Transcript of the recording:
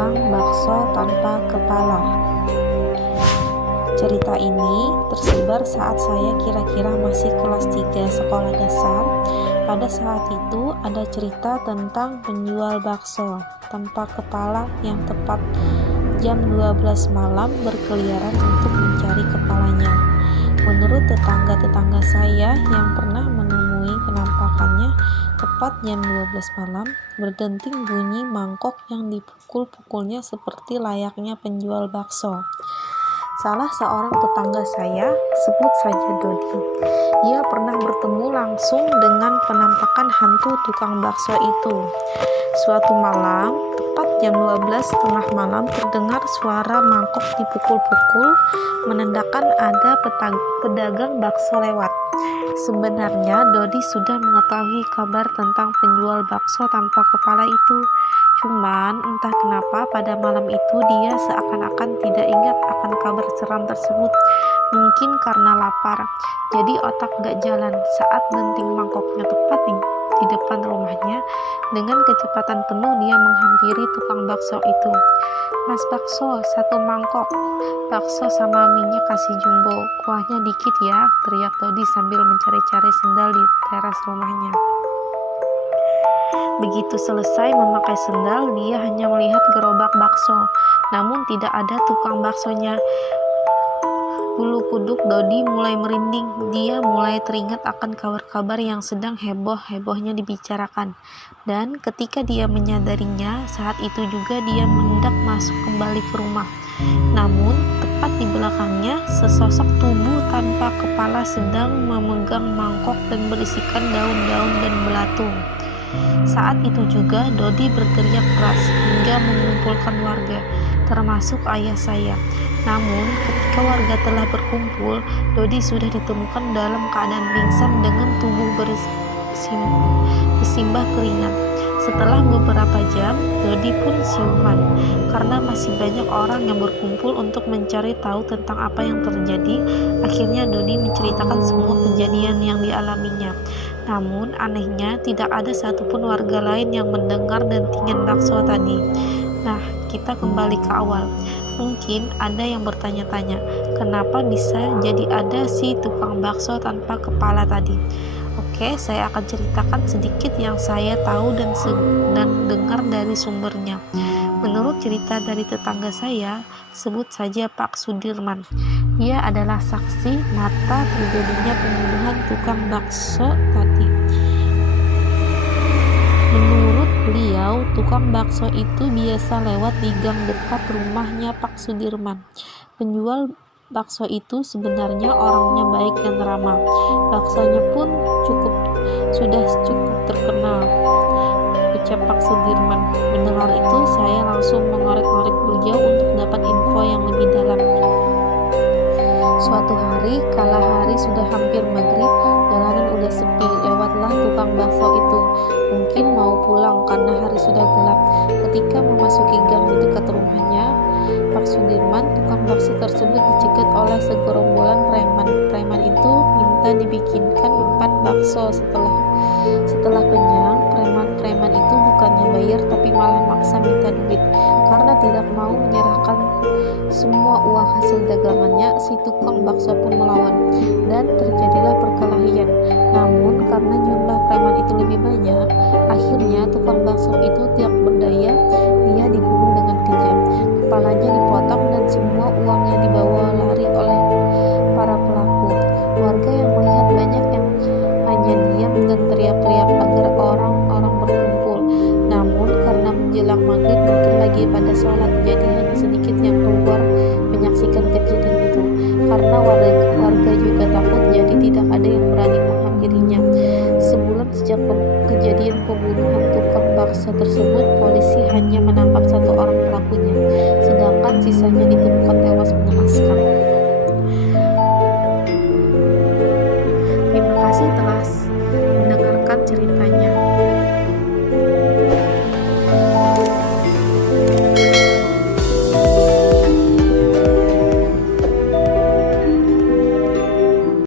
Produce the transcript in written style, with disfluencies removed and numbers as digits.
tukang bakso tanpa kepala. Cerita ini tersebar saat saya kira-kira masih kelas 3 sekolah dasar. Pada saat itu ada cerita tentang penjual bakso tanpa kepala yang tepat jam 12 malam berkeliaran untuk mencari kepalanya. Menurut tetangga-tetangga saya yang pernah menemui penampakannya, tepat jam 12 malam berdenting bunyi mangkok yang dipukul-pukulnya seperti layaknya penjual bakso. Salah seorang tetangga saya, sebut saja Dodi, dia pernah bertemu langsung dengan penampakan hantu tukang bakso itu. Suatu malam, tepat jam 12 tengah malam, terdengar suara mangkok dipukul-pukul, menandakan ada pedagang bakso lewat. Sebenarnya Dodi sudah mengetahui kabar tentang penjual bakso tanpa kepala itu. Cuman entah kenapa pada malam itu dia seakan-akan tidak ingat akan kabar seram tersebut. Mungkin karena lapar, jadi otak gak jalan saat denting mangkoknya tepat di depan rumahnya. Dengan kecepatan penuh dia menghampiri tukang bakso itu. "Mas bakso, 1 mangkok bakso sama minyak kasih jumbo, kuahnya dikit ya," teriak Dodi sambil mencari-cari sendal di teras rumahnya. Begitu selesai memakai sendal, dia hanya melihat gerobak bakso, namun tidak ada tukang baksonya. Bulu kuduk Dodi mulai merinding. Dia mulai teringat akan kabar-kabar yang sedang heboh-hebohnya dibicarakan. Dan ketika dia menyadarinya, saat itu juga dia hendak masuk kembali ke rumah. Namun, tepat di belakangnya, sesosok tubuh tanpa kepala sedang memegang mangkok dan berisikan daun-daun dan belatung. Saat itu juga Dodi berteriak keras hingga mengumpulkan warga, termasuk ayah saya. Namun ketika warga telah berkumpul, Dodi sudah ditemukan dalam keadaan pingsan dengan tubuh bersimbah keringat. Setelah beberapa jam, Dodi pun siuman. Karena masih banyak orang yang berkumpul untuk mencari tahu tentang apa yang terjadi, akhirnya Dodi menceritakan semua kejadian yang dialaminya. Namun anehnya tidak ada satupun warga lain yang mendengar dentingan bakso tadi. Nah, kita kembali ke awal. Mungkin ada yang bertanya-tanya, kenapa bisa jadi ada si tukang bakso tanpa kepala tadi? Oke, saya akan ceritakan sedikit yang saya tahu dan dengar dari sumbernya. Menurut cerita dari tetangga saya, sebut saja Pak Sudirman. Dia adalah saksi mata terjadinya pembunuhan tukang bakso tadi. Menurut beliau, tukang bakso itu biasa lewat di gang dekat rumahnya Pak Sudirman. Penjual bakso itu sebenarnya orangnya baik dan ramah. Baksonya pun sudah cukup terkenal, ucap Pak Sudirman. Mendengar itu, saya langsung mengorek-ngorek beliau untuk dapat info yang lebih dalam. Suatu hari, kala hari sudah hampir maghrib, jalanan udah sepi, lewatlah tukang bakso itu. Mungkin mau pulang karena hari sudah gelap. Ketika memasuki gang di dekat rumahnya Pak Sudirman, tukang bakso tersebut dicegat oleh segerombolan preman. Preman itu minta dibikinkan 4 bakso. Setelah kenyang, preman-preman itu bukannya bayar tapi malah maksa minta duit. Karena tidak mau menyerahkan semua uang hasil dagangannya, si tukang bakso pun melawan dan terjadilah perkelahian. Namun karena jumlah preman itu lebih banyak, akhirnya tukang bakso itu tidak berdaya. Dia dibunuh dengan kejam. Kepalanya dipotong dan semua uangnya dibawa lari oleh para pelaku. Warga yang melihat banyak yang hanya diam dan teriak-teriak agar orang-orang berkumpul. Namun karena menjelang maghrib mungkin lagi pada sholat, jadi hanya sedikit yang keluar menyaksikan kejadian itu. Karena warga juga takut, jadi tidak ada yang berani menghampirinya. Sebulan sejak kejadian pembunuhan tukang bakso tersebut, polisi hanya menangkap 1 orang pelakunya, sedangkan sisanya ditemukan tewas mengenaskan.